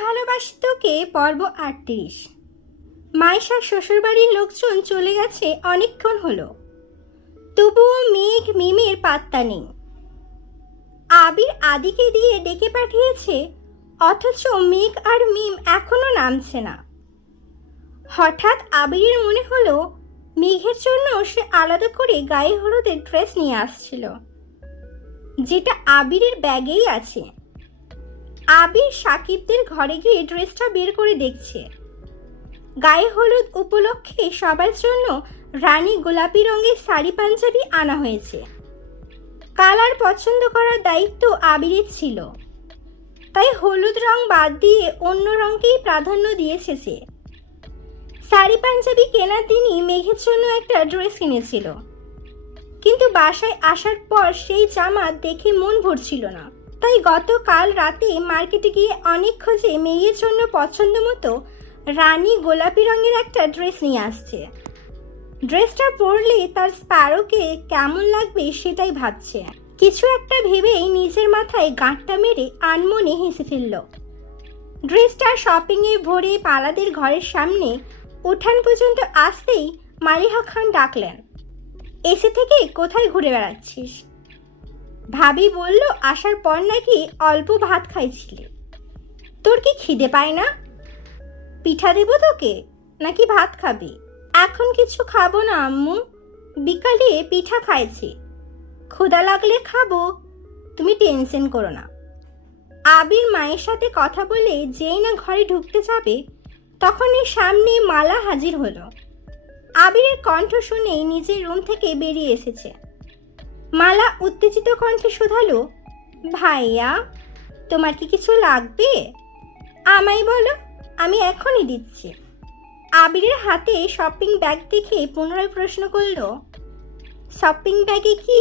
ভালোবাসি তোকে পর্ব ৩৮। মাইশার শ্বশুরবাড়ির লোকজন চলে গেছে অনেকক্ষণ হলো, তবুও মেঘ মিমের পাত্তা নেই। আবির আদিকে দিয়ে ডেকে পাঠিয়েছে, অথচ মেঘ আর মিম এখনো নামছে না। হঠাৎ আবিরের মনে হলো মেঘের জন্য সে আলাদা করে গায়ে হলুদের ড্রেস নিয়ে আসছিল, যেটা আবিরের ব্যাগেই আছে। আবির সাকিবদের ঘরে গিয়ে ড্রেসটা বের করে দেখছে। গায়ে হলুদ উপলক্ষে সবার জন্য রানী গোলাপি রঙের শাড়ি পাঞ্জাবি আনা হয়েছে। কালার পছন্দ করার দায়িত্ব আবিরের ছিল, তাই হলুদ রং বাদ দিয়ে অন্য রঙকেই প্রাধান্য দিয়েছে সে। শাড়ি পাঞ্জাবি কেনার দিনই মেঘের জন্য একটা ড্রেস কিনেছিল, কিন্তু বাসায় আসার পর সেই জামা দেখে মন ভরছিল না, তাই গতকাল রাতে মার্কেটে গিয়ে অনেক খোঁজে মেঘের জন্য পছন্দ মতো রানী গোলাপি রঙের একটা ড্রেস নিয়ে আসছে। ড্রেসটা পরলে তার স্প্যারোকে কেমন লাগবে সেটাই ভাবছে। কিছু একটা ভেবেই নিজের মাথায় গাঁটটা মেরে আনমনে হেসে ফেলল। ড্রেসটা শপিংয়ে ভরে পালাদের ঘরের সামনে উঠান পর্যন্ত আসতেই মালিহা খান ডাকলেন, এসে থেকে কোথায় ঘুরে বেড়াচ্ছিস? ভাবি বলল আসার পর নাকি অল্প ভাত খাইছিলে। তোর কি খিদে পায় না? পিঠা দেবো তোকে, নাকি ভাত খাবি? এখন কিছু খাবো না আম্মু, বিকালে পিঠা খাইছি, ক্ষুধা লাগলে খাবো, তুমি টেনশন করো না। আবির মায়ের সাথে কথা বলে যেই না ঘরে ঢুকতে যাবে, তখনই সামনে মালা হাজির হলো। আবিরের কণ্ঠ শুনেই নিজের রুম থেকে বেরিয়ে এসেছে। মালা উত্তেজিত কণ্ঠে শুধালো, ভাইয়া তোমার কি কিছু লাগবে? আমায় বলো, আমি এখনই দিচ্ছি। আবিরের হাতে শপিং ব্যাগ দেখে পুনরায় প্রশ্ন করল, শপিং ব্যাগে কি?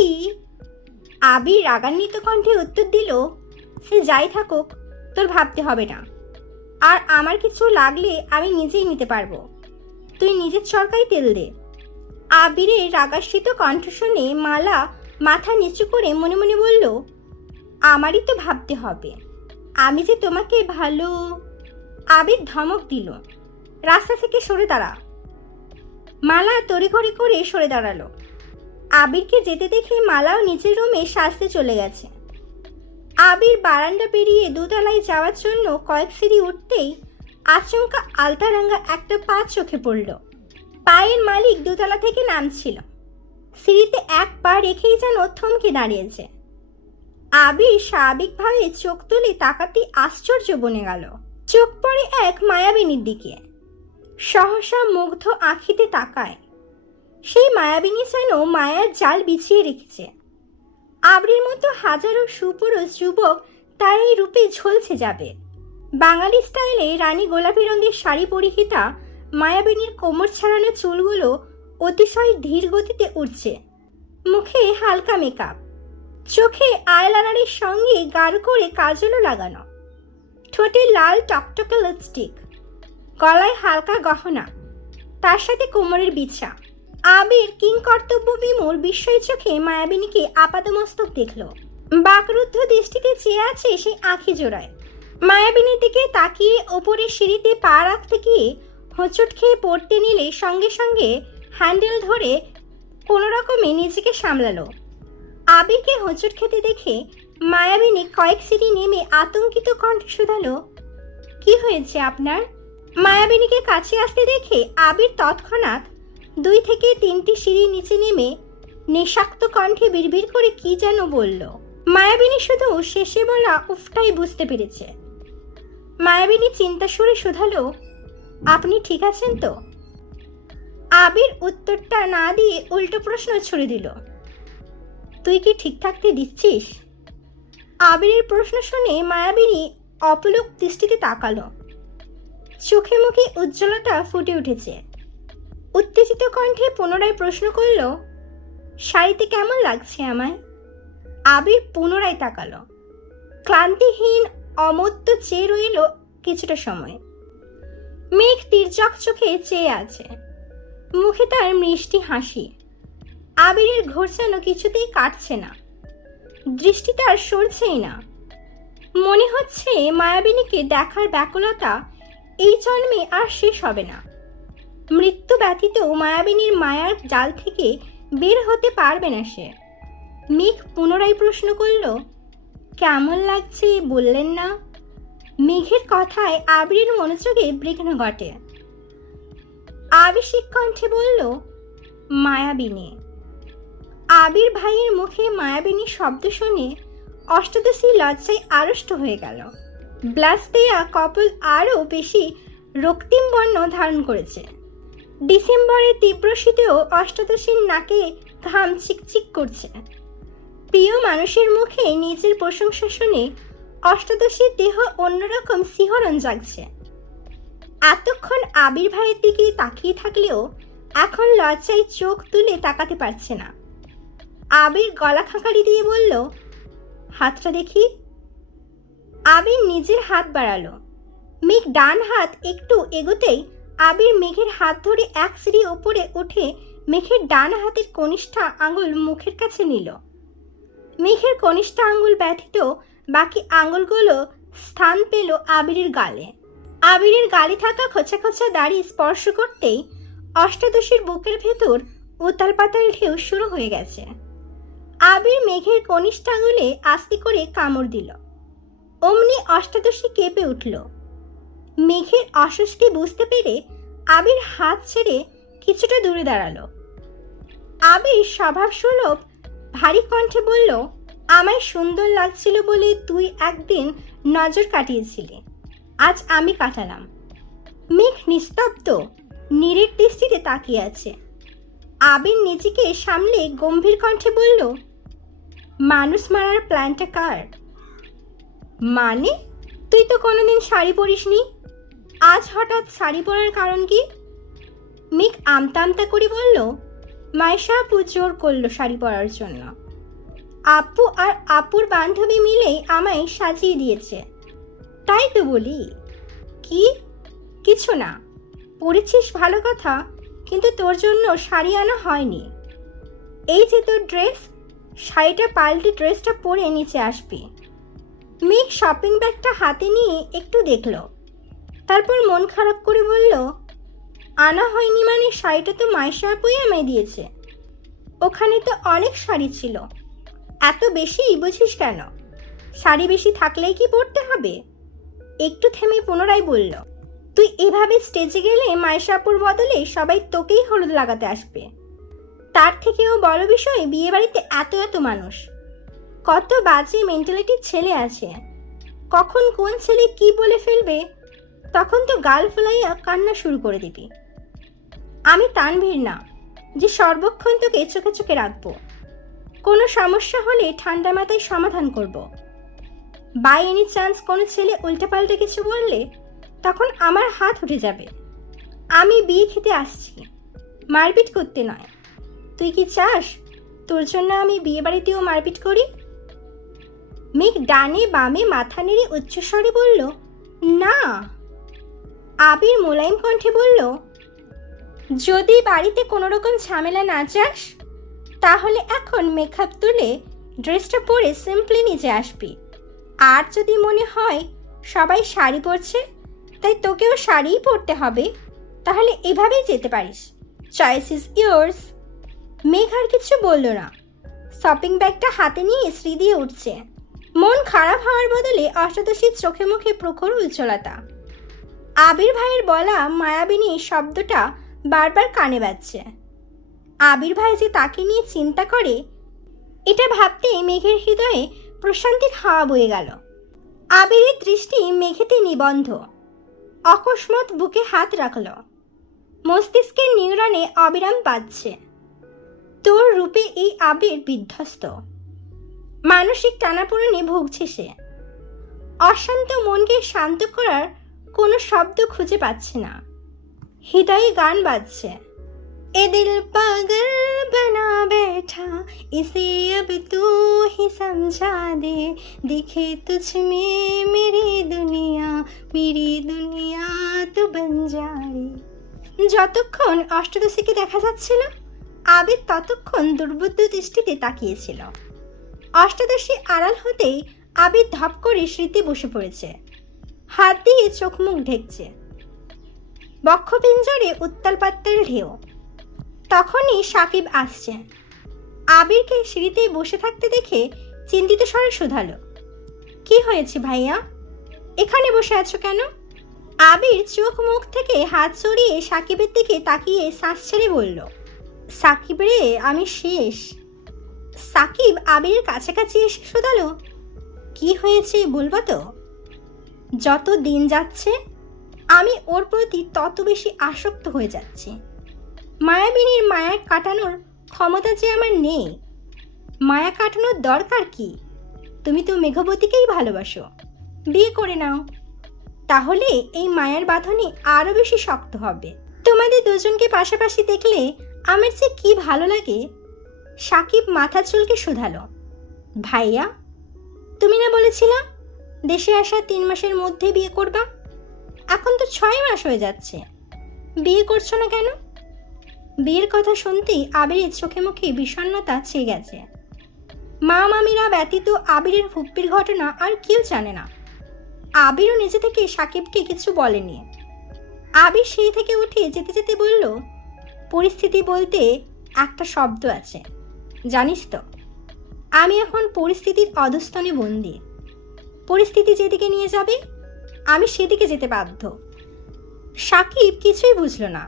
আবির রাগান্বিত কণ্ঠে উত্তর দিল, সে যাই থাকুক, তোর ভাবতে হবে না, আর আমার কিছু লাগলে আমি নিজেই নিতে পারবো, তুই নিজের চরকায় তেল দে। আবিরের রাগান্বিত কণ্ঠ শুনে মালা মাথা নিচু করে মনে মনে বলল, আমারই তো ভাবতে হবে, আমি যে তোমাকে ভালো। আবির ধমক দিল, রাস্তা থেকে সরে দাঁড়া। মালা তড়িঘড়ি করে সরে দাঁড়ালো। আবিরকে যেতে দেখে মালাও নিজের রুমে সাজতে চলে গেছে। আবির বারান্দা পেরিয়ে দোতলায় যাওয়ার জন্য কয়েক সিঁড়ি উঠতেই আচমকা আলতারাঙ্গা একটা পা চোখে পড়ল। পায়ের মালিক দোতলা থেকে নামছিল, সিঁড়িতে এক পা রেখেই যেন থমকে দাঁড়িয়েছে। আবির স্বাভাবিকভাবে চোখ তুলে তাকাতে আশ্চর্য বনে গেল। চোখ পড়ে এক মায়াবিনীর দিকে, সহসা মুগ্ধ আঁখিতে তাকায়। সেই মায়াবিনী যেন মায়ার জাল বিছিয়ে রেখেছে। আবিরের মতো হাজারো সুপুরুষ যুবক তার এই রূপে ঝলসে যাবে। বাঙালি স্টাইলে রানী গোলাপি রঙের শাড়ি পরিহিতা মায়াবিনীর কোমর ছাড়ানো চুলগুলো অতিশয় ধীর গতিতে উঠছে। মুখে হালকা মেকআপ, চোখে আইলাইনারের সঙ্গে গাঢ় করে কাজলও লাগানো, ঠোঁটে লাল টকটকে লিপস্টিক, গলায় হালকা গহনা, তার সাথে কোমরের বিছা। আবির কিংকর্তব্য বিমূঢ় বিস্ময় চোখে মায়াবিনীকে আপাদমস্তক দেখল। বাকরুদ্ধ দৃষ্টিতে চেয়ে আছে সেই আঁখি জোড়ায়। মায়াবিনীর দিকে তাকিয়ে ওপরের সিঁড়িতে পা রাখতে গিয়ে হোঁচট খেয়ে পড়তে নিলে সঙ্গে সঙ্গে হ্যান্ডেল ধরে কোনো রকমে নিজেকে সামলালো। আবিরকে হোঁচট খেতে দেখে মায়াবিনী কয়েক সিঁড়ি নেমে আতঙ্কিত কণ্ঠে শুধালো, কি হয়েছে আপনার? মায়াবিনীকে কাছে আসতে দেখে আবির তৎক্ষণাৎ 2 থেকে 3টি সিঁড়ি নিচে নেমে নেশাক্ত কণ্ঠে বিড়বিড় করে কি যেন বলল। মায়াবিনী শুধু শেষে বলা উফটাই বুঝতে পেরেছে। মায়াবিনী চিন্তা সুরে শুধালো, আপনি ঠিক আছেন তো? আবির উত্তরটা না দিয়ে উল্টো প্রশ্ন ছুড়ে দিল, তুই কি ঠিক থাকতে দিচ্ছিস? আবিরের প্রশ্ন শুনে মায়াবিনী অপলক দৃষ্টিতে তাকালো। চোখে মুখে উজ্জ্বলতা ফুটে উঠেছে। উত্তেজিত কণ্ঠে পুনরায় প্রশ্ন করল, শাড়িতে কেমন লাগছে আমায়? আবির পুনরায় তাকালো। ক্লান্তিহীন অমত্ত চেয়ে রইল কিছুটা সময়। মেঘ তীর্যক চোখে চেয়ে আছে, মুখে তার মিষ্টি হাসি। আবিরের ঘোর যেন কিছুতেই কাটছে না, দৃষ্টি তার সরছেই না। মনে হচ্ছে মায়াবিনীকে দেখার ব্যাকুলতা এই জন্মে আর শেষ হবে না। মৃত্যু ব্যতীত মায়াবিনীর মায়ার জাল থেকে বের হতে পারবে না সে। মেঘ পুনরায় প্রশ্ন করল, কেমন লাগছে বললেন না? মেঘের কথায় আবিরের মনোযোগে বিঘ্ন ঘটে। আবিষিক কণ্ঠে বলল, মায়াবিনী। আবির ভাইয়ের মুখে মায়াবিনীর শব্দ শুনে অষ্টাদশী লজ্জায় আড়ষ্ট হয়ে গেল। ব্লাস দেয়া কপল আরও বেশি রক্তিম বর্ণ ধারণ করেছে। ডিসেম্বরের তীব্র শীতেও অষ্টাদশীর নাকে ঘাম চিকচিক করছে। প্রিয় মানুষের মুখে নিজের প্রশংসা শুনে অষ্টাদশীর দেহ অন্যরকম শিহরণ জাগছে। এতক্ষণ আবির ভাইয়ের দিকে তাকিয়ে থাকলেও এখন লজ্জায় চোখ তুলে তাকাতে পারছে না। আবির গলা খাঁকারি দিয়ে বলল, হাতটা দেখি। আবির নিজের হাত বাড়ালো। মেঘ ডান হাত একটু এগোতেই আবির মেঘের হাত ধরে এক সিঁড়ি ওপরে উঠে মেঘের ডান হাতের কনিষ্ঠা আঙুল মুখের কাছে নিল। মেঘের কনিষ্ঠা আঙুল ব্যতীত বাকি আঙুলগুলো স্থান পেল আবিরের গালে। আবিরের গালে থাকা খোঁচা খোঁচা দাড়ি স্পর্শ করতেই অষ্টাদশীর বুকের ভেতর উতাল পাতাল ঢেউ শুরু হয়ে গেছে। আবির মেঘের কনিষ্ঠা আঙুলে আস্তে করে কামড় দিল। অমনি অষ্টাদশী কেঁপে উঠল। মেঘের অস্বস্তি বুঝতে পেরে আবির হাত ছেড়ে কিছুটা দূরে দাঁড়ালো। আবির স্বভাবসুলভ ভারী কণ্ঠে বলল, আমায় সুন্দর লাগছিল বলে তুই একদিন নজর কাটিয়েছিলি, আজ আমি কাটালাম। মেঘ নিস্তব্ধ নীরের দৃষ্টিতে তাকিয়ে আছে। আবির নিজেকে সামলে গম্ভীর কণ্ঠে বলল, মানুষ মারার প্ল্যানটা কার? মানে? তুই তো কোনোদিন শাড়ি পরিসনি, আজ হঠাৎ শাড়ি পরার কারণ কি? মেঘ আমতা আমতা করে বলল, মাইশা আপু জোর করলো শাড়ি পরার জন্য। আপু আর আপুর বান্ধবী মিলেই আমায় সাজিয়ে দিয়েছে, তাই তো বলি। কি? কিছু না, পরেছিস ভালো কথা, কিন্তু তোর জন্য শাড়ি আনা হয়নি। এই যে তোর ড্রেস, শাড়িটা পাল্টে ড্রেসটা পরে নিচে আসবি। মেঘ শপিং ব্যাগটা হাতে নিয়ে একটু দেখল, তারপর মন খারাপ করে বলল, আনা হয়নি মানে শাড়িটা তো মাইশা আপুই আমায় দিয়েছে। ওখানে তো অনেক শাড়ি ছিল, এত বেশি বুঝিস কেন? শাড়ি বেশি থাকলেই কি পরতে হবে? একটু থেমে পুনরায় বলল, তুই এভাবে স্টেজে গেলে মাইশা আপুর বদলে সবাই তোকেই হলুদ লাগাতে আসবে। তার থেকেও বড় বিষয়, বিয়ে বাড়িতে এত এত মানুষ, কত বাজে মেন্টালিটির ছেলে আছে। কখন কোন ছেলে কি বলে ফেলবে, তখন তো গাল ফেলাইয়া কান্না শুরু করে দিবি। আমি তানভীর না যে সর্বক্ষণ তোকে চোখে চোখে রাখবো। কোনো সমস্যা হলে ঠান্ডা মাথায় সমাধান করব। বাই এনি চান্স কোনো ছেলে উল্টাপাল্টা কিছু বললে তখন আমার হাত উঠে যাবে। আমি বিয়ে খেতে আসছি, মারপিট করতে নয়। তুই কি চাস তোর জন্য আমি বিয়ে বাড়িতেও মারপিট করি? মেঘ ডানে বামে মাথা নেড়ে উচ্চস্বরে বলল, না। আবির মোলায়েম কণ্ঠে বলল, যদি বাড়িতে কোনো রকম ঝামেলা না চাস তাহলে এখন মেকআপ তুলে ড্রেসটা পরে সিম্পলি নিচে আসবি। আর যদি মনে হয় সবাই শাড়ি পরছে তাই তোকেও শাড়িই পরতে হবে, তাহলে এভাবেই যেতে পারিস। Choice is yours. মেঘ আর কিছু বলল না, শপিং ব্যাগটা হাতে নিয়ে শ্রী দিয়ে উঠছে। মন খারাপ হওয়ার বদলে অষ্টাদশীর চোখে মুখে প্রখর উজ্জ্বলতা। আবির ভাইয়ের বলা মায়াবিনী শব্দটা বারবার কানে বাজছে। আবির ভাই যে তাকে নিয়ে চিন্তা করে, এটা ভাবতেই মেঘের হৃদয়ে প্রশান্তির হাওয়া বয়ে গেল। আবিরের দৃষ্টি মেঘেতে নিবন্ধ। অকস্মাৎ বুকে হাত রাখল। মস্তিষ্কের নিউরনে অবিরাম বাজছে, তোর রূপে এই আবির বিধ্বস্ত। মানসিক টানাপোড়েনে ভুগছে সে। অশান্ত মনকে শান্ত করার কোনো শব্দ খুঁজে পাচ্ছে না। হৃদয়ে গান বাজছে, ए दिल पागल बना बैठा इसे अब तू ही समझा दे, दिखे तुझ में मेरी दुनिया तू बन जा रे। যতক্ষণ অষ্টাদশীকে দেখা যাচ্ছিল আবির ততক্ষণ দুর্বুদ্ধ দৃষ্টিতে তাকিয়েছিল। অষ্টাদশী আড়াল হতেই আবির ধপ করে সিঁড়িতে বসে পড়েছে, হাত দিয়ে চোখ মুখ ঢেকছে। বক্ষপিঞ্জরে উত্তাল পাত্তাল ঢেউ। তখনই সাকিব আসছে। আবিরকে সিঁড়িতেই বসে থাকতে দেখে চিন্তিত স্বরে শুধালো, কি হয়েছে ভাইয়া, এখানে বসে আছো কেন? আবির চোখ মুখ থেকে হাত সরিয়ে সাকিবের দিকে তাকিয়ে শ্বাস ছেড়ে বলল, সাকিব রে, আমি শেষ। সাকিব আবিরের কাছাকাছি এসে শুধালো, কি হয়েছে বলবা তো? যত দিন যাচ্ছে আমি ওর প্রতি তত বেশি আসক্ত হয়ে যাচ্ছি। মায়াবিনীর মায়া কাটানোর ক্ষমতা যে আমার নেই। মায়া কাটানোর দরকার কি? তুমি তো মেঘবতীকেই ভালোবাসো, বিয়ে করে নাও, তাহলে এই মায়ার বাঁধনে আরো বেশি শক্ত হবে। তোমাদের দুজনকে পাশাপাশি দেখলে আমার যে কি ভালো লাগে। সাকিব মাথা চুলকে শুধালো, ভাইয়া তুমি না বলেছিলা দেশে আসা 3 মাসের মধ্যে বিয়ে করবা? এখন তো 6 মাস হয়ে যাচ্ছে, বিয়ে করছো না কেন? বিয়ের কথা শুনতেই আবিরের চোখে মুখে বিষণ্ণতা ছেয়ে গেছে। মা মামিরা ব্যতীত আবিরের ফুপ্পির ঘটনা আর কেউ জানে না। আবিরও নিজে থেকে সাকিবকে কিছু বলেনি। আবির সেই থেকে উঠে যেতে যেতে বলল, পরিস্থিতি বলতে একটা শব্দ আছে, জানিস তো? আমি এখন পরিস্থিতির অধস্তনে বন্দী। পরিস্থিতি যেদিকে নিয়ে যাবে আমি সেদিকে যেতে বাধ্য। সাকিব কিছুই বুঝল না।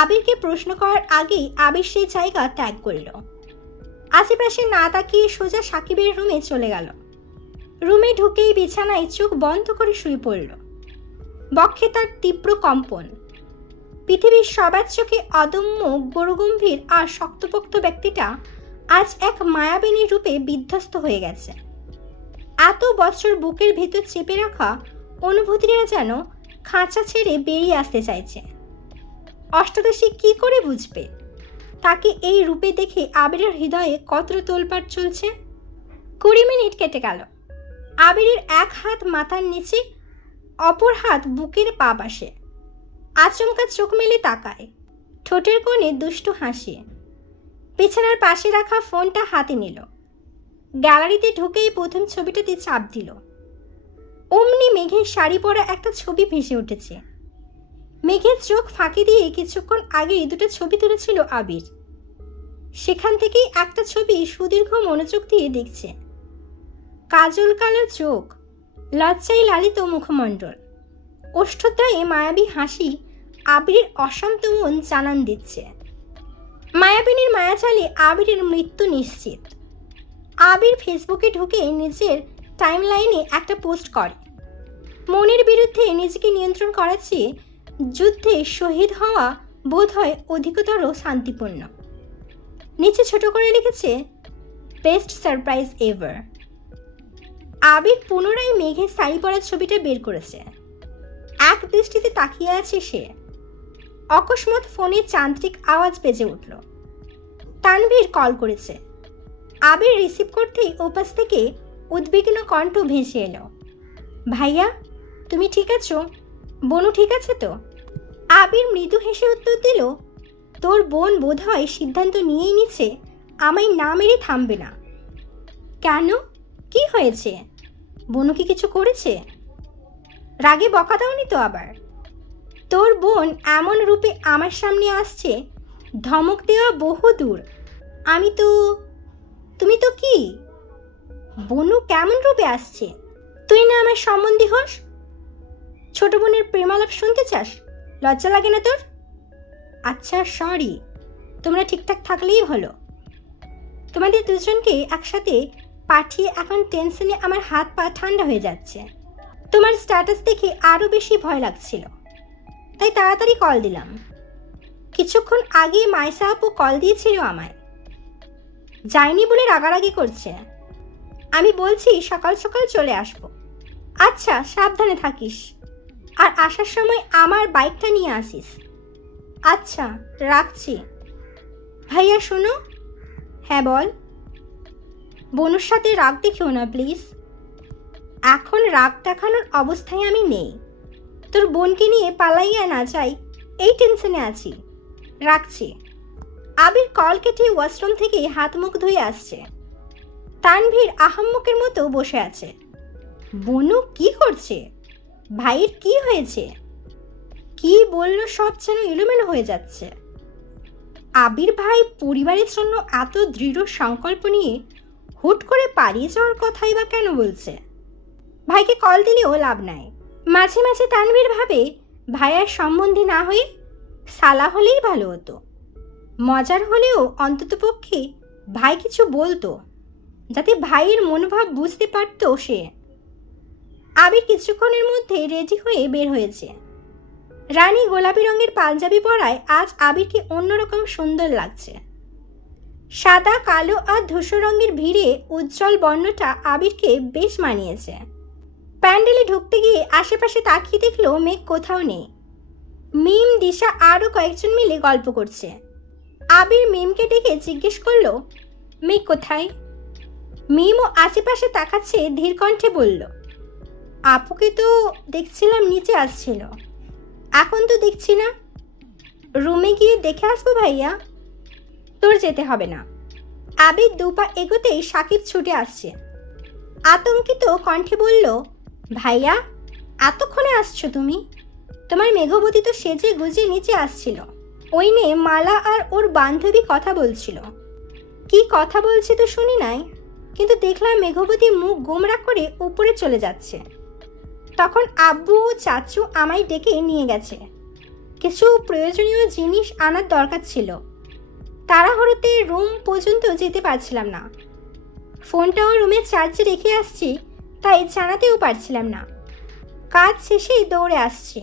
আবিরকে প্রশ্ন করার আগেই আবির সেই জায়গা ত্যাগ করল। আশেপাশে না তাকিয়ে সোজা সাকিবের রুমে চলে গেল। রুমে ঢুকেই বিছানায় চোখ বন্ধ করে শুয়ে পড়ল। বক্ষে তার তীব্র কম্পন। পৃথিবীর সবার চোখে অদম্য গৌরগম্ভীর আর শক্তপোক্ত ব্যক্তিটা আজ এক মায়াবিনীর রূপে বিধ্বস্ত হয়ে গেছে। এত বছর বুকের ভেতর চেপে রাখা অনুভূতিরা যেন খাঁচা ছেড়ে বেরিয়ে আসতে চাইছে। অষ্টাদশী কি করে বুঝবে তাকে এই রূপে দেখে আবিরের হৃদয়ে কত তোলপাড় চলছে? 20 মিনিট কেটে গেল। আবিরের এক হাত মাথার নিচে, অপর হাত বুকের পা পাশে। আচমকা চোখ মেলে তাকায়, ঠোঁটের কোণে দুষ্টু হাসি। বিছানার পাশে রাখা ফোনটা হাতে নিল। গ্যালারিতে ঢুকেই প্রথম ছবিটাতে চাপ দিল। অমনি মেঘের শাড়ি পরা একটা ছবি ভেসে উঠেছে। মেঘের চোখ ফাঁকি দিয়ে কিছুক্ষণ আগেই 2টা ছবি তুলেছিল আবির। সেখান থেকেই একটা ছবি সুদীর্ঘ মনোযোগ দিয়ে দেখছে। কাজল কালো চোখ, লজ্জায় লালিত মুখমণ্ডল, ওষ্ঠদ্বয়ে মায়াবী হাসি আবিরের অশান্ত মন জানান দিচ্ছে। মায়াবিনীর মায়াজালে আবিরের মৃত্যু নিশ্চিত। আবির ফেসবুকে ঢুকে নিজের টাইমলাইনে একটা পোস্ট করে, মনের বিরুদ্ধে নিজেকে নিয়ন্ত্রণ করার চেয়ে যুদ্ধে শহীদ হওয়া বোধ হয় অধিকতর শান্তিপূর্ণ। নিচে ছোট করে লিখেছে, বেস্ট সারপ্রাইজ এভার। আবির পুনরায় মেঘের শাড়ি পরা ছবিটা বের করেছে। এক দৃষ্টিতে তাকিয়ে আছে সে। অকস্মাৎ ফোনে যান্ত্রিক আওয়াজ বেজে উঠল। তানভীর কল করেছে। আবির রিসিভ করতেই ওপাশ থেকে উদ্বিগ্ন কণ্ঠ ভেসে এলো, ভাইয়া তুমি ঠিক আছো? বনু ঠিক আছে তো? আবির মৃদু হেসে উত্তর দিল, তোর বোন বোধহয় সিদ্ধান্ত নিয়েই নিচ্ছে আমায় না মেরে থামবে না। কেন, কি হয়েছে? বনু কি কিছু করেছে? রাগে বকা দাওনি তো আবার? তোর বোন এমন রূপে আমার সামনে আসছে, ধমক দেওয়া বহু দূর। আমি তো, তুমি তো কি? বনু কেমন রূপে আসছে? তুই না আমার সম্বন্ধী হোস? ছোট বোনের প্রেমালাপ শুনতে চাস? লজ্জা লাগে না তোর? আচ্ছা সরি, তোমরা ঠিকঠাক থাকলেই হলো। তোমাদের দুজনকে একসাথে পাঠিয়ে এখন টেনশনে আমার হাত পা ঠান্ডা হয়ে যাচ্ছে। তোমার স্ট্যাটাস দেখে আরও বেশি ভয় লাগছিল, তাই তাড়াতাড়ি কল দিলাম। কিছুক্ষণ আগে মাইসা আপু কল দিয়েছিল আমায়, যায়নি বলে রাগারাগি করছে। আমি বলছি সকাল সকাল চলে আসবো। আচ্ছা সাবধানে থাকিস, আর আসার সময় আমার বাইকটা নিয়ে আসিস। আচ্ছা রাখছি। ভাইয়া শোনো। হ্যাঁ বল। বনুর সাথে রাগ দেখিও না প্লিজ। এখন রাগ দেখানোর অবস্থায় আমি নেই। তোর বোনকে নিয়ে পালাইয়া না যাই এই টেনশনে আছি। রাখছি। আবির কল কেটে ওয়াশরুম থেকে হাত মুখ ধুয়ে আসছে। তানভীর আহাম্মকের মতো বসে আছে। বনু কি করছে? ভাইয়ের কি হয়েছে? কি বলল সব যেন এলোমেলো হয়ে যাচ্ছে। আবির ভাই পরিবারের জন্য এত দৃঢ় সংকল্প নিয়ে হুট করে পালিয়ে যাওয়ার কথাই বা কেন বলছে? ভাইকে কল দিলেও লাভ নাই। মাঝে মাঝে তানভীর ভাবে ভাইয়ার সম্বন্ধী না হয়ে সালা হলেই ভালো হতো। মজার হলেও অন্ততপক্ষে ভাই কিছু বলতো, যাতে ভাইয়ের মনোভাব বুঝতে পারত সে। আবির কিছুক্ষণের মধ্যে রেডি হয়ে বের হয়েছে। রানী গোলাপি রঙের পাঞ্জাবি পরায় আজ আবিরকে অন্যরকম সুন্দর লাগছে। সাদা, কালো আর ধূসর রঙের ভিড়ে উজ্জ্বল বর্ণটা আবিরকে বেশ মানিয়েছে। প্যান্ডেলে ঢুকতে গিয়ে আশেপাশে তাকিয়ে দেখলো মেঘ কোথাও নেই। মিম, দিশা আরও কয়েকজন মিলে গল্প করছে। আবির মিমকে ডেকে জিজ্ঞেস করলো, মেঘ কোথায়? মিমও আশেপাশে তাকাচ্ছে, ধীর কণ্ঠে বলল, আপুকে তো দেখছিলাম নিচে আসছিল, এখন তো দেখছি না। রুমে গিয়ে দেখে আসবো ভাইয়া। তোর যেতে হবে না। আবির দুপা এগোতেই সাকিব ছুটে আসছে। আতঙ্কিত কণ্ঠে বলল, ভাইয়া এতক্ষণে আসছো তুমি? তোমার মেঘবতী তো সেজে গুজে নিচে আসছিল। ওই নিয়ে মালা আর ওর বান্ধবী কথা বলছিল। কি কথা বলছে তো শুনি নাই, কিন্তু দেখলাম মেঘবতী মুখ গোমরা করে উপরে চলে যাচ্ছে। তখন আব্বু ও চাচু আমায় ডেকে নিয়ে গেছে। কিছু প্রয়োজনীয় জিনিস আনার দরকার ছিল। তাড়াহুড়োতে রুম পর্যন্ত যেতে পারছিলাম না। ফোনটাও রুমে চার্জে রেখে আসছি, তাই জানাতেও পারছিলাম না। কাজ শেষেই দৌড়ে আসছি।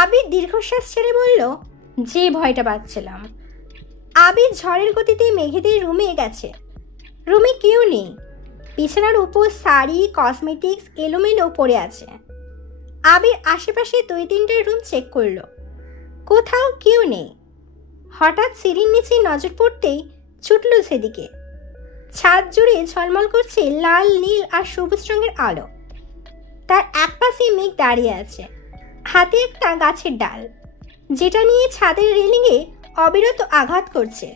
আবির দীর্ঘশ্বাস ছেড়ে বলল, যে ভয়টা পাচ্ছিলাম। আবির ঝড়ের গতিতে মেঘেদের রুমে গেছে। রুমে কেউ নেই। বিছানার উপর শাড়ি, কসমেটিক্স এলোমেলো পড়ে আছে। আবির আশেপাশে 2-3টা রুম চেক করলো, কোথাও কেউ নেই। হঠাৎ সিঁড়ির নিচে নজর পড়তেই ছুটল সেদিকে। ছাদ জুড়ে ঝলমল করছে লাল, নীল আর সবুজ রঙের আলো। তার একপাশে মেঘ দাঁড়িয়ে আছে, হাতে একটা গাছের ডাল, যেটা নিয়ে ছাদের রেলিংয়ে অবিরত আঘাত করছে।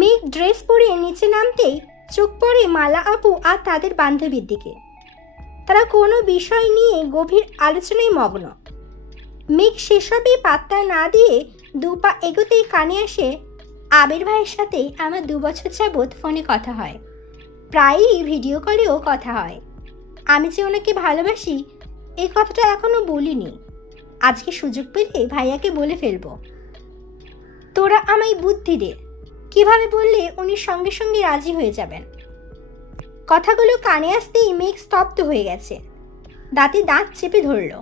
মেঘ ড্রেস পরে নিচে নামতেই চোখ পড়ে মালা আপু আর তাদের বান্ধবীর দিকে। তারা কোনো বিষয় নিয়ে গভীর আলোচনায় মগ্ন। মেঘ সেসবই পাত্তা না দিয়ে দুপা এগোতেই কানে আসে, আবির ভাইয়ের সাথে আমার 2 বছর যাবৎ ফোনে কথা হয়, প্রায়ই ভিডিও কলেও কথা হয়। আমি যে ওনাকে ভালোবাসি এই কথাটা এখনো বলিনি। আজকে সুযোগ পেলে ভাইয়াকে বলে ফেলবো। তোরা আমায় বুদ্ধি দে, কিভাবে বললে উনি সঙ্গে সঙ্গে রাজি হয়ে যাবেন। কথাগুলো কানে আসতেই মেঘ স্তব্ধ হয়ে গেছে। দাঁতে দাঁত চেপে ধরল।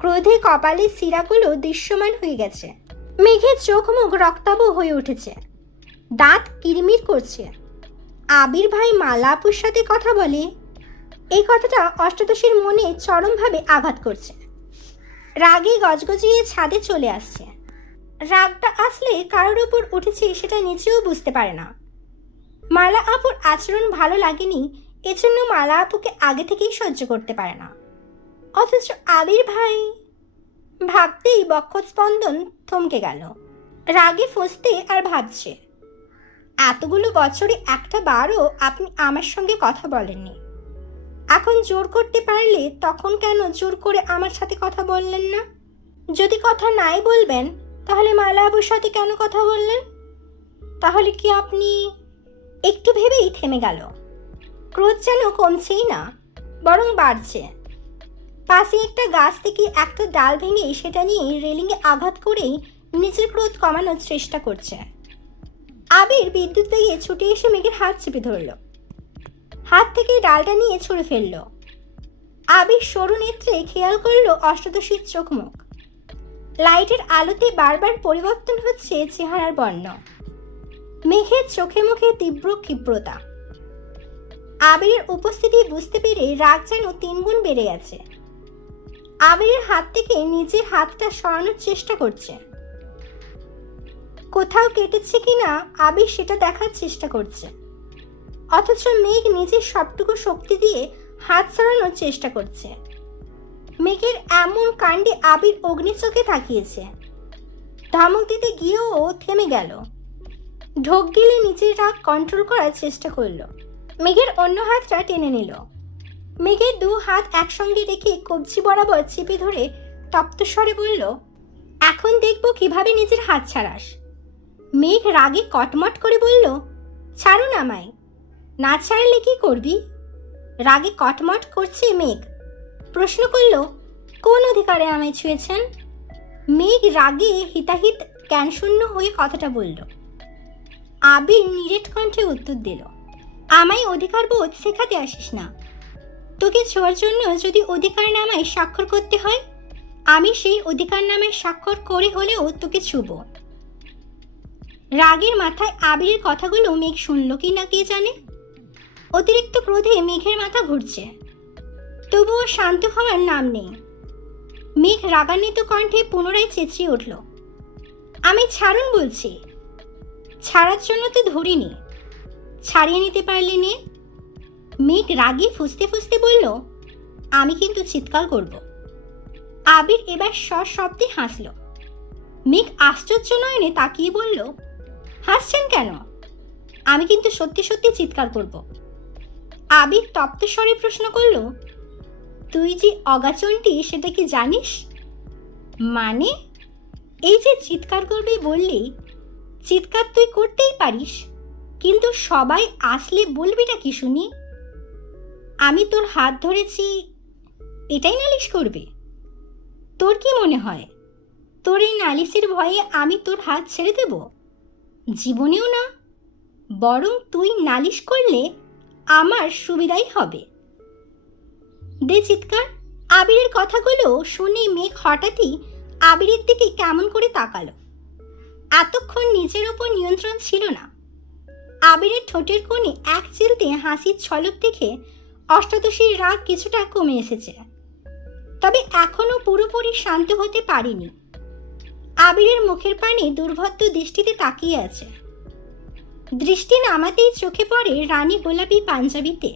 ক্রোধে কপালের শিরাগুলো দৃশ্যমান হয়ে গেছে। মেঘের চোখ মুখ রক্তাভ হয়ে উঠেছে, দাঁত কিরমির করছে। আবির ভাই মালা আপুর সাথে কথা বলে, এই কথাটা অষ্টাদশীর মনে চরমভাবে আঘাত করছে। রাগে গজগজিয়ে ছাদে চলে আসছে। রাগটা আসলে কারোর উপর উঠেছে সেটা নিজেও বুঝতে পারে না। মালা আপুর আচরণ ভালো লাগেনি, এজন্য মালা আপুকে আগে থেকেই সহ্য করতে পারে না। অথচ আবির ভাই, ভাবতেই বক্ষস্পন্দন থমকে গেল। রাগে ফসতে আর ভাবছে, এতগুলো বছরে একটা বারও আপনি আমার সঙ্গে কথা বলেননি। এখন জোর করতে পারলে তখন কেন জোর করে আমার সাথে কথা বললেন না? যদি কথা নাই বলবেন তাহলে মালা আপুর সাথে কেন কথা বললেন? তাহলে কি আপনি? একটু ভেবেই থেমে গেল। ক্রোধ যেন কমছেই না, বরং বাড়ছে। পাশে একটা গাছ থেকে একটা ডাল ভেঙে সেটা নিয়ে রেলিংয়ে আঘাত করেই নিজের ক্রোধ কমানোর চেষ্টা করছে। আবির বিদ্যুৎ বেগে ছুটে এসে মেঘের হাত চেপে ধরল। হাত থেকে ডালটা নিয়ে ছুঁড়ে ফেলল। আবির সরু নেত্রে খেয়াল করল অষ্টাদশীর চোখ মুখ। লাইটের আলোতে বারবার পরিবর্তন হচ্ছে চেহারার বর্ণ। মেঘের চোখে মুখে তীব্র ক্ষিপ্রতা। আবিরের উপস্থিতি বুঝতে পেরে রাগ যেন 3 গুণ বেড়ে গেছে। আবিরের হাত থেকে নিজের হাতটা সরানোর চেষ্টা করছে। কোথাও কেটেছে কিনা আবির সেটা দেখার চেষ্টা করছে। অথচ মেঘ নিজের সবটুকু শক্তি দিয়ে হাত সরানোর চেষ্টা করছে। মেঘের এমন কাণ্ডে আবির অগ্নি চোখে তাকিয়েছে। ধমক দিতে গিয়েও থেমে গেল। ঢোক গিলে নিজের রাগ কন্ট্রোল করার চেষ্টা করলো। মেঘের অন্য হাতটা টেনে নিল। মেঘের দু হাত একসঙ্গে রেখে কবজি বরাবর চেপে ধরে তপ্ত স্বরে বলল, এখন দেখব কিভাবে নিজের হাত ছাড়াস। মেঘ রাগে কটমট করে বলল, ছাড়ুন আমায়। না ছাড়লে কি করবি? রাগে কটমট করছে মেঘ। প্রশ্ন করল, কোন অধিকারে আমায় ছুঁয়েছেন? মেঘ রাগে হিতাহিত জ্ঞানশূন্য হয়ে কথাটা বলল। আবির নিরেট কণ্ঠে উত্তর দিল, আমায় অধিকার বোধ শেখাতে আসিস না। তোকে ছোঁয়ার জন্য যদি অধিকার নামায় স্বাক্ষর করতে হয়, আমি সেই অধিকার নামায় স্বাক্ষর করে হলেও তোকে ছুঁব। রাগের মাথায় আবিরের কথাগুলো মেঘ শুনল কি না কে জানে। অতিরিক্ত ক্রোধে মেঘের মাথা ঘুরছে, তবুও শান্ত হওয়ার নাম নেই। মেঘ রাগান্বিত কণ্ঠে পুনরায় চেঁচিয়ে উঠল, আমি ছাড়ুন বলছি। ছাড়ার জন্য তো ধরিনি, ছাড়িয়ে নিতে পারলি নে। মেঘ রাগে ফুঁসতে ফুঁসতে বলল, আমি কিন্তু চিৎকার করব। আবির এবার সশব্দে হাসল। মেঘ আশ্চর্য নয়নে তাকিয়ে বলল, হাসছেন কেন? আমি কিন্তু সত্যি সত্যি চিৎকার করব। আবির তপ্ত স্বরে প্রশ্ন করল, তুই যে অগাচন্টি সেটা কি জানিস? মানে? এই যে চিৎকার করবি বললি, চিৎকার তুই করতেই পারিস, কিন্তু সবাই আসলে বলবিটা কি শুনি? আমি তোর হাত ধরেছি এটাই নালিশ করবে? তোর কি মনে হয় তোর এই নালিশের ভয়ে আমি তোর হাত ছেড়ে দেব? জীবনেও না। বরং তুই নালিশ করলে আমার সুবিধাই হবে। দে চিৎকার। আবিরের কথাগুলো শুনে মেঘ হঠাৎই আবিরের দিকে কেমন করে তাকালো। এতক্ষণ নিজের ওপর নিয়ন্ত্রণ ছিল না। আবিরের ঠোঁটের কোণে এক চিলতে হাসির ছলক দেখে অষ্টাদশীর রাগ কিছুটা কমে এসেছে, তবে এখনো পুরোপুরি শান্ত হতে পারেনি। আবিরের মুখের পানে দুর্ভদ্র দৃষ্টিতে তাকিয়ে আছে। দৃষ্টি নামাতেই চোখে পড়ে রানী গোলাপি পাঞ্জাবিতে।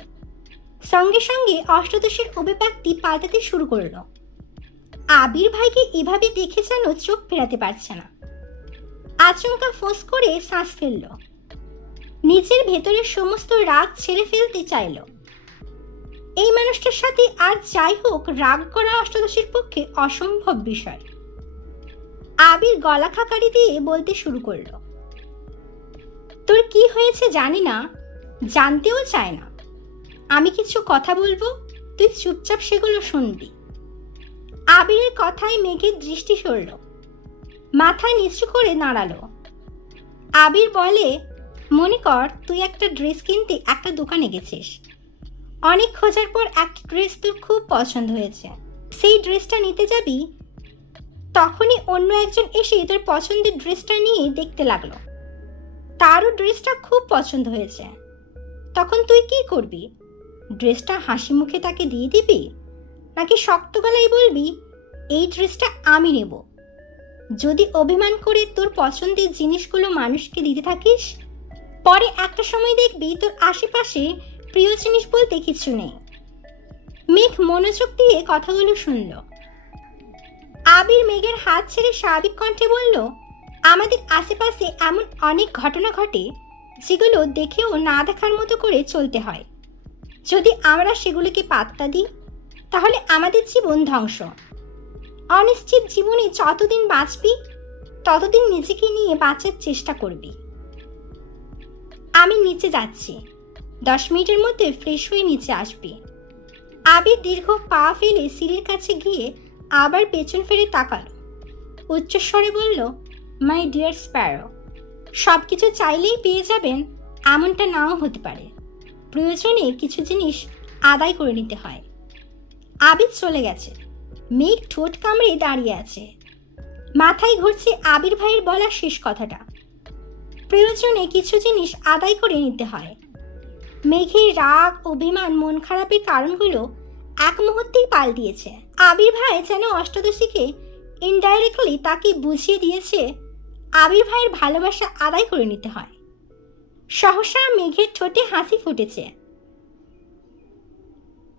সঙ্গে সঙ্গে অষ্টাদশীর অভিব্যক্তি পাল্টাতে শুরু করল। আবির ভাইকে এভাবে দেখে যেন চোখ ফেরাতে পারছে না। আচমকা ফোঁস করে শ্বাস ফেলল। নিজের ভেতরের সমস্ত রাগ ছেড়ে ফেলতে চাইল। এই মানুষটার সাথে আর যাই হোক রাগ করা অষ্টাদশীর পক্ষে অসম্ভব বিষয়। আবির গলা খাকারি দিয়ে বলতে শুরু করল, তোর কি হয়েছে জানি না, জানতেও চায় না। আমি কিছু কথা বলবো, তুই চুপচাপ সেগুলো শুনবি। আবিরের কথায় মেঘের দৃষ্টি সরল, মাথা নিচু করে দাঁড়ালো। আবির বলে, মনে কর তুই একটা ড্রেস কিনতে একটা দোকানে গেছিস। অনেক খোঁজার পর একটা ড্রেস তোর খুব পছন্দ হয়েছে। সেই ড্রেসটা নিতে যাবি, তখনই অন্য একজন এসে তোর পছন্দের ড্রেসটা নিয়ে দেখতে লাগলো। তারও ড্রেসটা খুব পছন্দ হয়েছে। তখন তুই কি করবি? ড্রেসটা হাসি মুখে তাকে দিয়ে দিবি, নাকি শক্ত গলায় বলবি এই ড্রেসটা আমি নেব? যদি অভিমান করে তোর পছন্দের জিনিসগুলো মানুষকে দিতে থাকিস, পরে একটা সময় দেখবি তোর আশেপাশে প্রিয় জিনিস বলতে কিছু নেই। মেঘ মনোযোগ দিয়ে কথাগুলো শুনল। আবির মেঘের হাত ছেড়ে স্বাভাবিক কণ্ঠে বলল, আমাদের আশেপাশে এমন অনেক ঘটনা ঘটে যেগুলো দেখেও না দেখার মতো করে চলতে হয়। যদি আমরা সেগুলোকে পাত্তা দিই, তাহলে আমাদের জীবন ধ্বংস। অনিশ্চিত জীবনে যতদিন বাঁচবি ততদিন নিজেকে নিয়ে বাঁচার চেষ্টা করবি। আমি নিচে যাচ্ছি, 10 মিনিটের মধ্যে ফ্রেশ হয়ে নিচে আসবি। আবির দীর্ঘ পা ফেলে সিঁড়ির কাছে গিয়ে আবার পেছন ফিরে তাকালো। উচ্চস্বরে বলল, মাই ডিয়ার স্প্যারো, সব কিছু চাইলেই পেয়ে যাবেন এমনটা নাও হতে পারে। প্রয়োজনে কিছু জিনিস আদায় করে নিতে হয়। আবির চলে গেছে। মেঘ ঠোঁট কামড়ে দাঁড়িয়ে আছে। মাথায় ঘুরছে আবির ভাইয়ের বলা শেষ কথাটা, প্রয়োজনে কিছু জিনিস আদায় করে নিতে হয়। মেঘের রাগ, অভিমান, মন খারাপের কারণগুলো এক মুহূর্তেই পাল্টিয়েছে। আবির ভাই যেন অষ্টাদশীকে ইনডাইরেক্টলি তাকে বুঝিয়ে দিয়েছে আবির ভাইয়ের ভালোবাসা আদায় করে নিতে হয়। সহসা মেঘের ঠোঁটে হাসি ফুটেছে।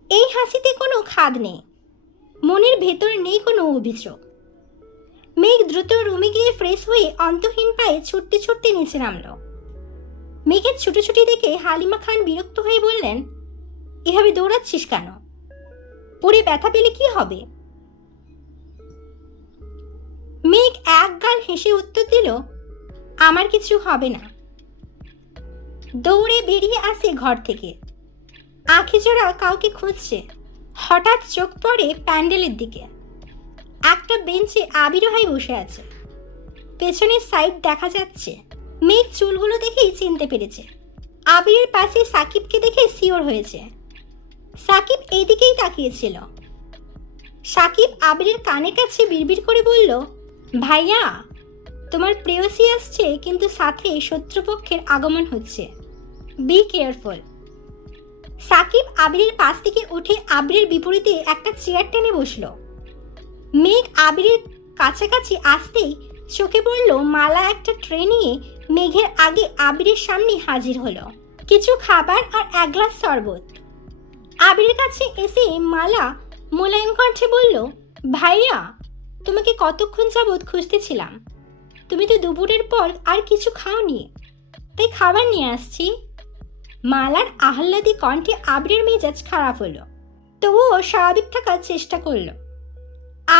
এই হাসিতে কোনো খাদ নেই, মনের ভেতর নেই কোনো অভিযোগ। মেঘ দ্রুত রুমে গিয়ে ফ্রেশ হয়ে অন্তহীন পায়ে ছুটতে ছুটতে নিচে নামল। মেঘের ছুটোছুটি দেখে হালিমা খান বিরক্ত হয়ে বললেন, এভাবে দৌড়াচ্ছিস কেন? পড়ে ব্যথা পেলে কি হবে? মেঘ এক গাল হেসে উত্তর দিল, আমার কিছু হবে না। দৌড়ে বেরিয়ে আসে ঘর থেকে। আঁখি জোড়া কাউকে খুঁজছে। হঠাৎ চোখ পড়ে প্যান্ডেলের দিকে। একটা বেঞ্চে আবির ভাই বসে আছে। পেছনের সাইড দেখা যাচ্ছে। মেঘ চুলগুলো দেখেই চিনতে পেরেছে। আবিরের পাশে সাকিবকে দেখে শিওর হয়েছে। সাকিব এইদিকেই তাকিয়েছিল। সাকিব আবিরের কানে কাছে বিড়বিড় করে বলল, ভাইয়া, তোমার প্রেয়সী আসছে, কিন্তু সাথে শত্রুপক্ষের আগমন হচ্ছে, বি কেয়ারফুল। সাকিব আবিরের পাশ থেকে উঠে আবিরের বিপরীতে একটা চেয়ার টেনে বসল। মেঘ আবিরের কাছাকাছি আসতেই চোখে পড়ল মালা একটা ট্রে নিয়ে মেঘের আগে আবিরের সামনে হাজির হলো। কিছু খাবার আর এক গ্লাস শরবত। আবিরের কাছে এসে মালা মোলায়েম কণ্ঠে বলল, ভাইয়া, তোমাকে কতক্ষণ যাবৎ খুঁজতেছিলাম। তুমি তো দুপুরের পর আর কিছু খাওনি, তাই খাবার নিয়ে আসছি। মালার আহ্লাদী কণ্ঠে আবিরের মেজাজ খারাপ হলো, তবুও স্বাভাবিক থাকার চেষ্টা করলো।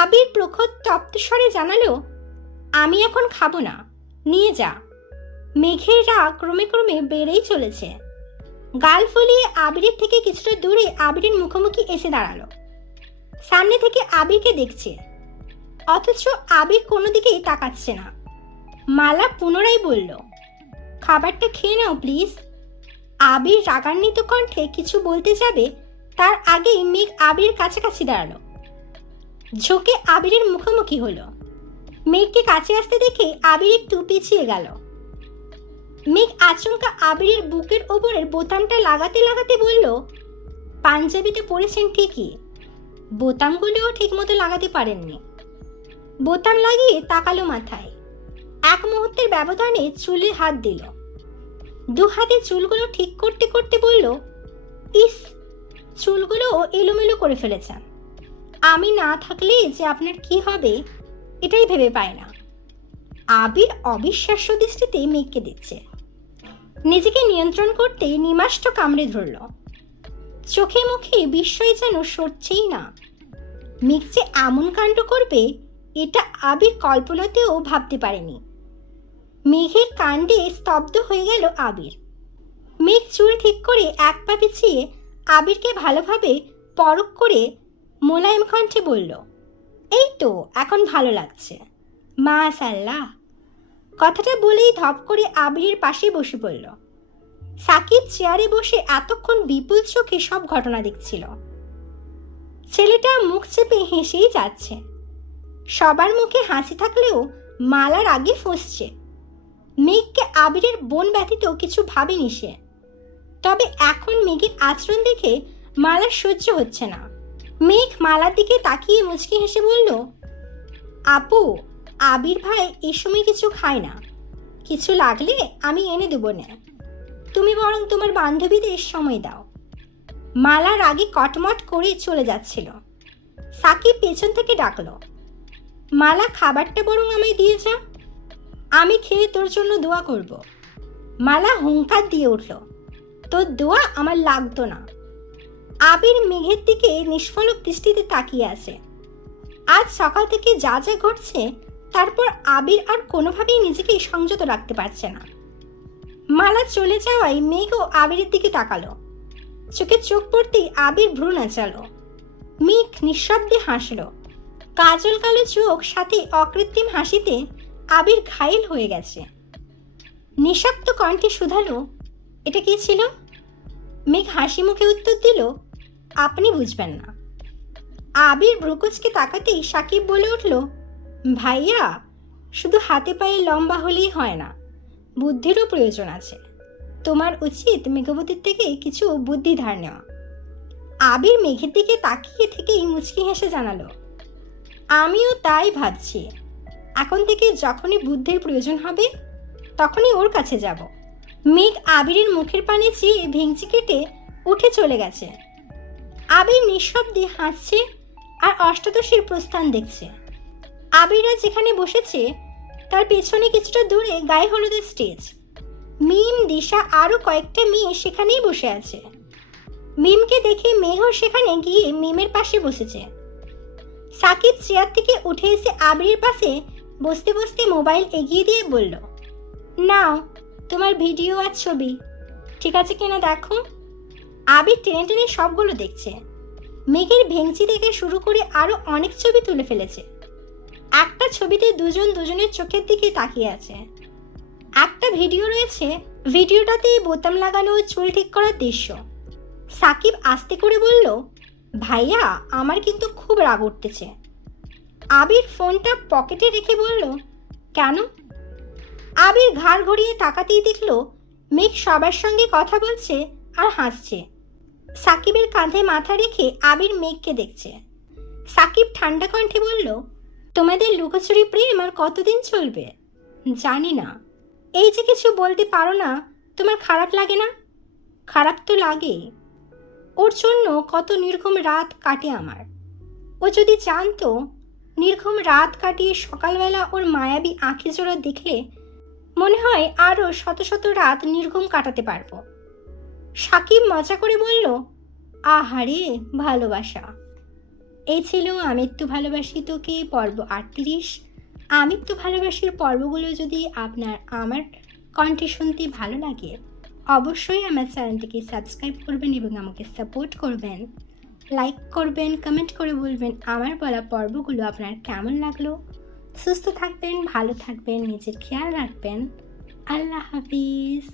আবির প্রখর তপ্ত স্বরে জানালো, আমি এখন খাবো না, নিয়ে যা। মেঘের রাগ ক্রমে ক্রমে বেড়েই চলেছে। গাল ফুলিয়ে আবিরের থেকে কিছুটা দূরে আবিরের মুখোমুখি এসে দাঁড়ালো। সামনে থেকে আবিরকে দেখছে, অথচ আবির কোনো দিকেই তাকাচ্ছে না। মালা পুনরায় বলল, খাবারটা খেয়ে নাও প্লিজ। আবির রাগান্বিত কণ্ঠে কিছু বলতে যাবে, তার আগেই মেঘ আবিরের কাছাকাছি দাঁড়ালো। ঝোঁকে আবিরের মুখোমুখি হলো। মেঘকে কাছে আসতে দেখে আবির একটু পিছিয়ে গেল। মেঘ আচমকা আবিরের বুকের ওপরের বোতামটা লাগাতে লাগাতে বলল, পাঞ্জাবিতে পরেছেন ঠিকই, বোতামগুলোও ঠিকমতো লাগাতে পারেননি। বোতাম লাগিয়ে তাকালো মাথায়। এক মুহূর্তের ব্যবধানে চুলে হাত দিল। দু হাতে চুলগুলো ঠিক করতে করতে বলল, ইস, চুলগুলো এলোমেলো করে ফেলেছেন। আমি না থাকলে যে আপনার কি হবে এটাই ভেবে পায় না। আবির অবিশ্বাস্য দৃষ্টিতে মেঘকে দিচ্ছে। নিজেকে নিয়ন্ত্রণ করতে নিমাষ্ট কামড়ে ধরল। চোখে মুখে বিস্ময় যেন সরছেই না। মেঘ যে এমন কাণ্ড করবে এটা আবির কল্পনাতেও ভাবতে পারেনি। মেঘের কাণ্ডে স্তব্ধ হয়ে গেল আবির। মেঘ চুল ঠিক করে এক পা পিছিয়ে আবিরকে ভালোভাবে পরখ করে মোলায়েম কণ্ঠে বলল, এই তো এখন ভালো লাগছে, মাশাআল্লাহ। কথাটা বলেই ধপ করে আবিরের পাশে বসে পড়ল। সাকিব চেয়ারে বসে এতক্ষণ বিপুল চোখে সব ঘটনা দেখছিল। ছেলেটা মুখ চেপে হেসেই যাচ্ছে। সবার মুখে হাসি থাকলেও মালার আগে ফসছে। মেঘকে আবিরের বোন ব্যতীত কিছু ভাবেনি সে। তবে এখন মেঘের আচরণ দেখে মালার সহ্য হচ্ছে না। মেঘ মালার দিকে তাকিয়ে মুচকি হেসে বলল, আপু, আবির ভাই এই সময় কিছু খায় না, কিছু লাগলে আমি এনে দেবো না, তুমি বরং তোমার বান্ধবীদের সময় দাও। মালা রাগে কটমট করে চলে যাচ্ছিল। সাকিব পেছন থেকে ডাকলো, মালা, খাবারটা বরং আমায় দিয়ে যা, আমি খেয়ে তোর জন্য দোয়া করব। মালা হুঙ্কার দিয়ে উঠল, তোর দোয়া আমার লাগতো না। আবির মেঘের দিকে নিষ্ফলক দৃষ্টিতে তাকিয়ে আছে। আজ সকাল থেকে যা যা ঘটছে তারপর আবির আর কোনোভাবেই নিজেকে সংযত রাখতে পারছে না। মালা চলে যাওয়ায় মেঘও আবিরের দিকে তাকালো। চোখে চোখ পড়তেই আবির ভ্রু নাচালো। মেঘ নিঃশব্দে হাসল। কাজল কালো চোখ সাথে অকৃত্রিম হাসিতে আবির ঘায়েল হয়ে গেছে। নিঃশব্দ কণ্ঠে শুধালো, এটা কি ছিল? মেঘ হাসি মুখে উত্তর দিল, আপনি বুঝবেন না। আবির ভ্রুকুচকে তাকাতেই সাকিব বলে উঠল, ভাইয়া, শুধু হাতে পায়ে লম্বা হলেই হয় না, বুদ্ধিরও প্রয়োজন আছে। তোমার উচিত মেঘবতীর থেকে কিছু বুদ্ধি ধার নেওয়া। আবির মেঘের দিকে তাকিয়ে থেকেই মুচকি হেসে জানালো, আমিও তাই ভাবছি। এখন থেকে যখনই বুদ্ধির প্রয়োজন হবে তখনই ওর কাছে যাব। মেঘ আবিরের মুখের পানে চেয়ে ভেঙচি কেটে উঠে চলে গেছে। আবির নিঃশব্দে হাসছে আর অষ্টাদশীর প্রস্থান দেখছে। আবিররা যেখানে বসেছে তার পেছনে কিছুটা দূরে গায়ে হলুদের স্টেজ। মিম, দিশা আরও কয়েকটা মেয়ে সেখানেই বসে আছে। মিমকে দেখে মেঘও সেখানে গিয়ে মিমের পাশে বসেছে। সাকিব চেয়ার থেকে উঠে এসে আবিরের পাশে বসতে বসতে মোবাইল এগিয়ে দিয়ে বলল, নাও তোমার ভিডিও আর ছবি, ঠিক আছে কিনা দেখো। আবির টেনে টেনে সবগুলো দেখছে। মেঘের ভেঙচি থেকে শুরু করে আরও অনেক ছবি তুলে ফেলেছে। একটা ছবিতে দুজন দুজনের চোখের দিকে তাকিয়ে আছে। একটা ভিডিও রয়েছে, ভিডিওটাতে বোতাম লাগানো চুল ঠিক করার দৃশ্য। সাকিব আস্তে করে বলল, ভাইয়া আমার কিন্তু খুব রাগ উঠতেছে। আবির ফোনটা পকেটে রেখে বলল, কেন? আবির ঘাড় ঘুরিয়ে তাকাতেই দেখল মেঘ সবার সঙ্গে কথা বলছে আর হাসছে। সাকিবের কাঁধে মাথা রেখে আবির মেঘকে দেখছে। সাকিব ঠান্ডা কণ্ঠে বলল, তোমাদের লুকোচুরি প্রেম আর কতদিন চলবে জানি না। এই যে কিছু বলতে পারো না, তোমার খারাপ লাগে না? খারাপ তো লাগে, ওর জন্য কত নির্ঘুম রাত কাটে আমার। ও যদি জানতো নির্ঘুম রাত কাটিয়ে সকালবেলা ওর মায়াবী আঁখি জোড়া দেখলে মনে হয় আরও শত শত রাত নির্ঘুম কাটাতে পারবো। সাকিব মজা করে বলল, আহারে ভালোবাসা। এই ছিল আমৃত্যু ভালোবাসি তোকে পর্ব 38। আমৃত্যু ভালোবাসির পর্বগুলো যদি আপনার আমার কণ্ঠে শুনতে ভালো লাগে, অবশ্যই আমার চ্যানেলটিকে সাবস্ক্রাইব করবেন এবং আমাকে সাপোর্ট করবেন। লাইক করবেন, কমেন্ট করে বলবেন আমার বলা পর্বগুলো আপনার কেমন লাগলো। সুস্থ থাকবেন, ভালো থাকবেন, নিজের খেয়াল রাখবেন। আল্লাহ হাফিজ।